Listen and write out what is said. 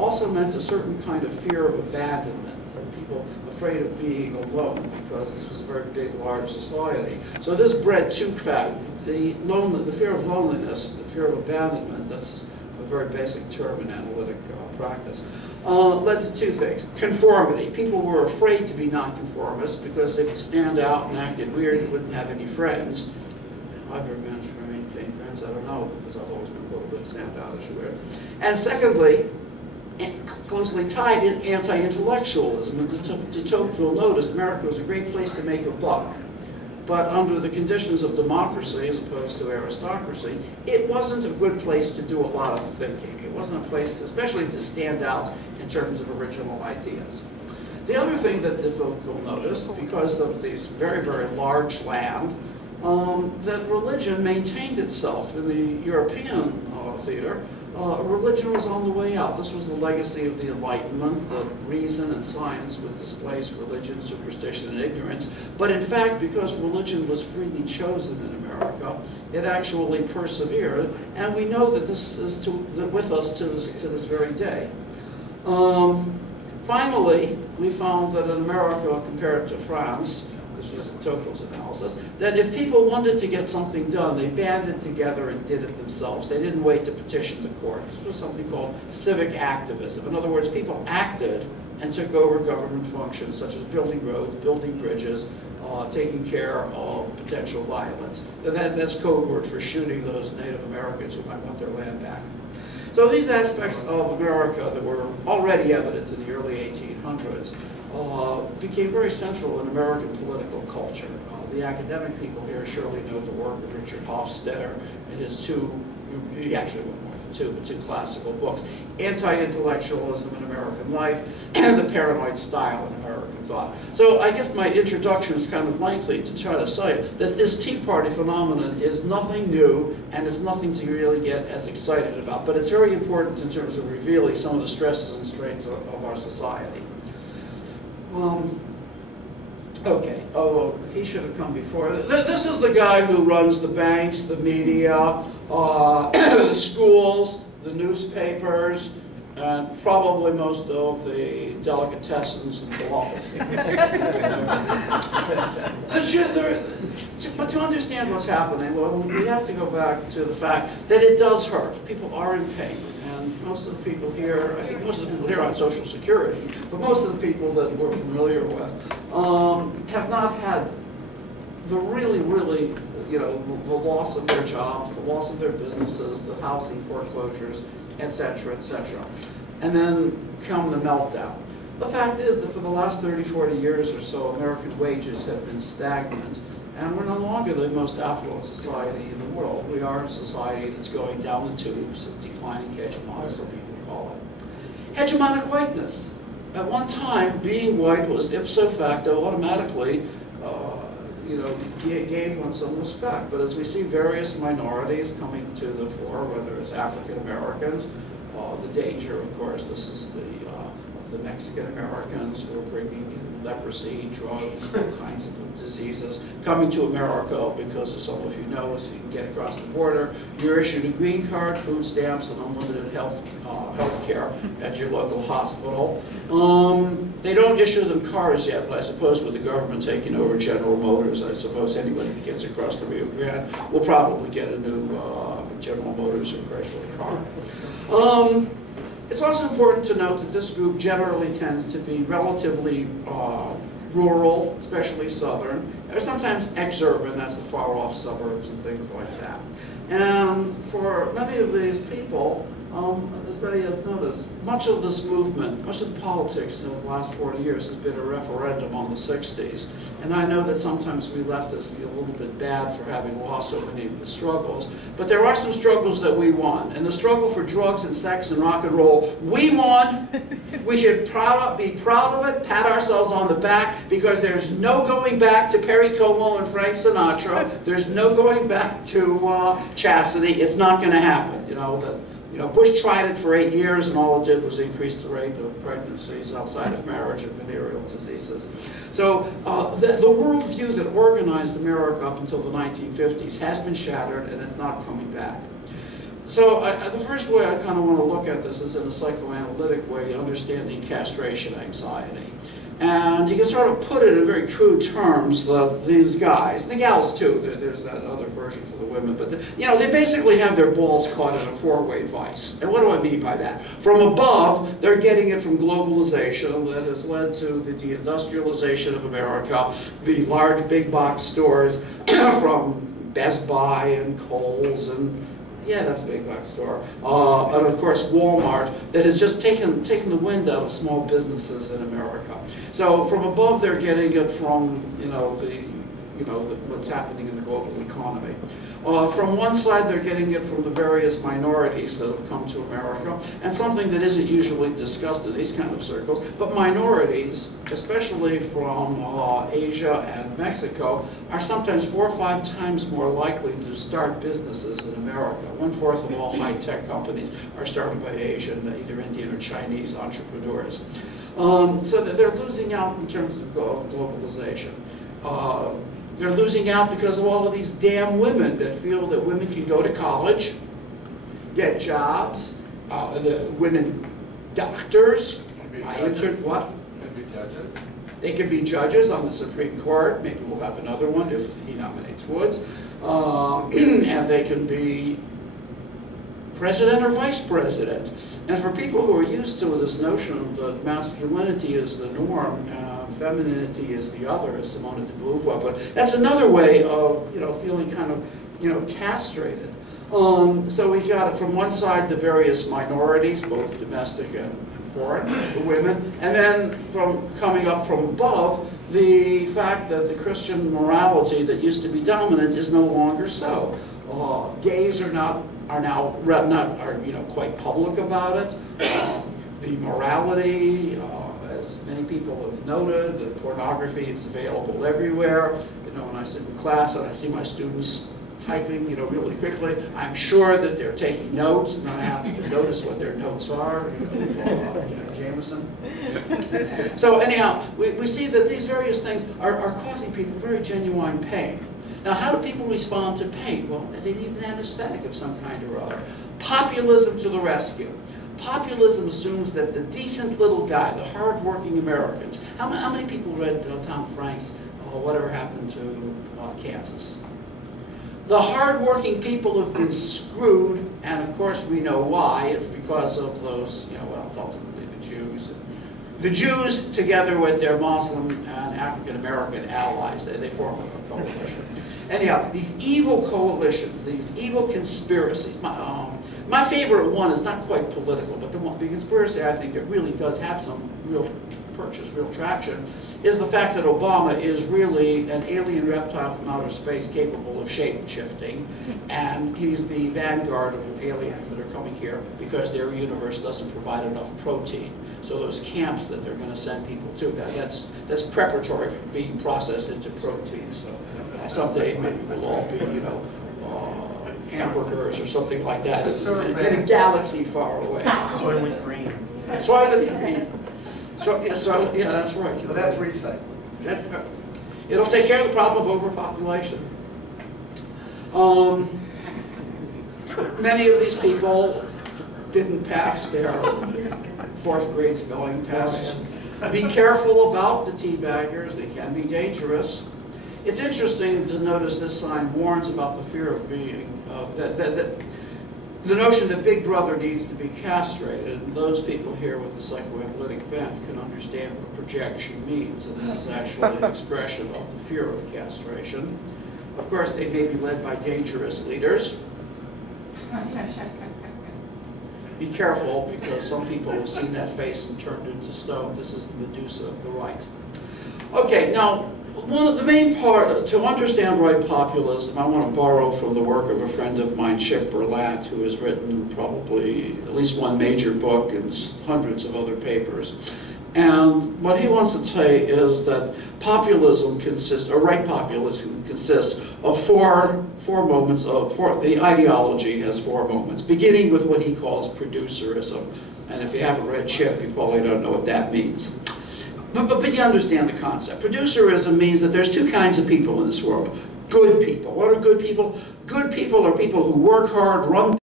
also meant a certain kind of fear of abandonment, and people afraid of being alone because this was a very big, large society. So this bred two factors: the fear of loneliness, the fear of abandonment. That's a very basic term in analytic practice. Led to two things. Conformity. People were afraid to be nonconformists because if you stand out and acted weird, you wouldn't have any friends. I've never managed to maintain friends, I don't know, because I've always been a little bit standoutish weird. And secondly, closely tied in anti-intellectualism. And de Tocqueville noticed America was a great place to make a buck. But under the conditions of democracy, as opposed to aristocracy, it wasn't a good place to do a lot of thinking. It wasn't a place, to, especially to stand out in terms of original ideas. The other thing that de Tocqueville noticed, because of this very, very large land, that religion maintained itself in the European theater. Religion was on the way out. This was the legacy of the Enlightenment, that reason and science would displace religion, superstition, and ignorance. But in fact, because religion was freely chosen in America, it actually persevered, and we know that this is with us to this very day. Finally, we found that in America, compared to France, this was Tocqueville's analysis, that if people wanted to get something done, they banded together and did it themselves. They didn't wait to petition the court. This was something called civic activism. In other words, people acted and took over government functions such as building roads, building bridges, taking care of potential violence. That's code word for shooting those Native Americans who might want their land back. So these aspects of America that were already evident in the early 1800s became very central in American political culture. The academic people here surely know the work of Richard Hofstadter and his he actually wrote more than two, but two classical books, Anti-Intellectualism in American Life and The Paranoid Style in American Thought. So I guess my introduction is kind of lengthy to try to say that this Tea Party phenomenon is nothing new and it's nothing to really get as excited about, but it's very important in terms of revealing some of the stresses and strains of our society. Okay, oh, he should have come before. This is the guy who runs the banks, the media, the schools, the newspapers, and probably most of the delicatessens and falafel. But to understand what's happening, well, we have to go back to the fact that it does hurt. People are in pain. And most of the people here, I think most of the people here are on Social Security, but most of the people that we're familiar with have not had the really, the loss of their jobs, the loss of their businesses, the housing foreclosures, et cetera, and then come the meltdown. The fact is that for the last 30, 40 years or so, American wages have been stagnant, and we're no longer the most affluent society in the world. We are a society that's going down the tubes of declining hegemony, some people call it. Hegemonic whiteness. At one time, being white was ipso facto automatically, gave one some respect. But as we see various minorities coming to the fore, whether it's African Americans, the danger, of course, this is the Mexican Americans who are bringing in leprosy, drugs, all kinds of diseases, coming to America because, as some of you know, if you can get across the border, you're issued a green card, food stamps, and unlimited health care at your local hospital. They don't issue them cars yet, but I suppose with the government taking over General Motors, I suppose anybody that gets across the Rio Grande will probably get a new General Motors or Chrysler car. It's also important to note that this group generally tends to be relatively rural, especially southern, or sometimes exurban, that's the far-off suburbs and things like that. And for many of these people, as many have noticed, much of this movement, much of the politics in the last 40 years has been a referendum on the 60s. And I know that sometimes we leftists feel a little bit bad for having lost so many of the struggles, but there are some struggles that we won. And the struggle for drugs and sex and rock and roll, we won. We should be proud of it, pat ourselves on the back, because there's no going back to Perry Como and Frank Sinatra. There's no going back to chastity. It's not going to happen. Bush tried it for 8 years, and all it did was increase the rate of pregnancies outside of marriage and venereal diseases. So the worldview that organized America up until the 1950s has been shattered, and it's not coming back. So the first way I kind of want to look at this is in a psychoanalytic way, understanding castration anxiety. And you can sort of put it in very crude terms that these guys, the gals too, there's that other version for the women, but you know, they basically have their balls caught in a four-way vice. And what do I mean by that? From above, they're getting it from globalization that has led to the deindustrialization of America, the large big box stores from Best Buy and Kohl's and yeah, that's a big box store. And of course, Walmart, that has just taken the wind out of small businesses in America. So from above, they're getting it from what's happening in the global economy. From one side, they're getting it from the various minorities that have come to America, and something that isn't usually discussed in these kind of circles, but minorities, especially from Asia and Mexico, are sometimes 4 or 5 times more likely to start businesses in America. 1/4 of all high-tech companies are started by Asian, either Indian or Chinese entrepreneurs. So that they're losing out in terms of globalization. They're losing out because of all of these damn women that feel that women can go to college, get jobs, the women doctors. What? Can be judges. They can be judges on the Supreme Court. Maybe we'll have another one if he nominates Woods. And they can be president or vice president. And for people who are used to this notion that masculinity is the norm, femininity is the other, as Simone de Beauvoir, but that's another way of feeling kind of castrated. So we got it from one side the various minorities, both domestic and foreign, the women, and then coming up from above, the fact that the Christian morality that used to be dominant is no longer so. Gays are now quite public about it. The morality, as many people have noted, that pornography is available everywhere. When I sit in class and I see my students typing, really quickly, I'm sure that they're taking notes, and I have to notice what their notes are. Jameson. So anyhow, we see that these various things are causing people very genuine pain. Now, how do people respond to pain? Well, they need an anesthetic of some kind or other. Populism to the rescue. Populism assumes that the decent little guy, the hard-working Americans. How many people read Tom Frank's Whatever Happened to Kansas? The hard-working people have been screwed, and of course we know why. It's because of those, it's ultimately the Jews. The Jews, together with their Muslim and African-American allies, they form a coalition. Anyhow, these evil coalitions, these evil conspiracies. My favorite one is not quite political, but the conspiracy I think that really does have some real purchase, real traction, is the fact that Obama is really an alien reptile from outer space capable of shape-shifting, and he's the vanguard of aliens that are coming here because their universe doesn't provide enough protein. So those camps that they're going to send people to, that's preparatory for being processed into protein. So someday maybe we'll all be, hamburgers or something like that in a galaxy far away. Soylent Green. Soylent Green. Yeah, that's right. But that's recycling. It'll take care of the problem of overpopulation. Many of these people didn't pass their 4th grade spelling tests. Be careful about the teabaggers. They can be dangerous. It's interesting to notice this sign warns about the fear of being, the notion that Big Brother needs to be castrated. And those people here with the psychoanalytic bent can understand what projection means. And this is actually an expression of the fear of castration. Of course, they may be led by dangerous leaders. Be careful, because some people have seen that face and turned into stone. This is the Medusa of the right. Okay, now, one of the main part, to understand right populism, I want to borrow from the work of a friend of mine, Chip Berlant, who has written probably at least one major book and hundreds of other papers. And what he wants to say is that populism consists, or right populism consists of four moments of, the ideology has 4 moments, beginning with what he calls producerism. And if you haven't read Chip, you probably don't know what that means. But you understand the concept. Producerism means that there's 2 kinds of people in this world. Good people. What are good people? Good people are people who work hard, run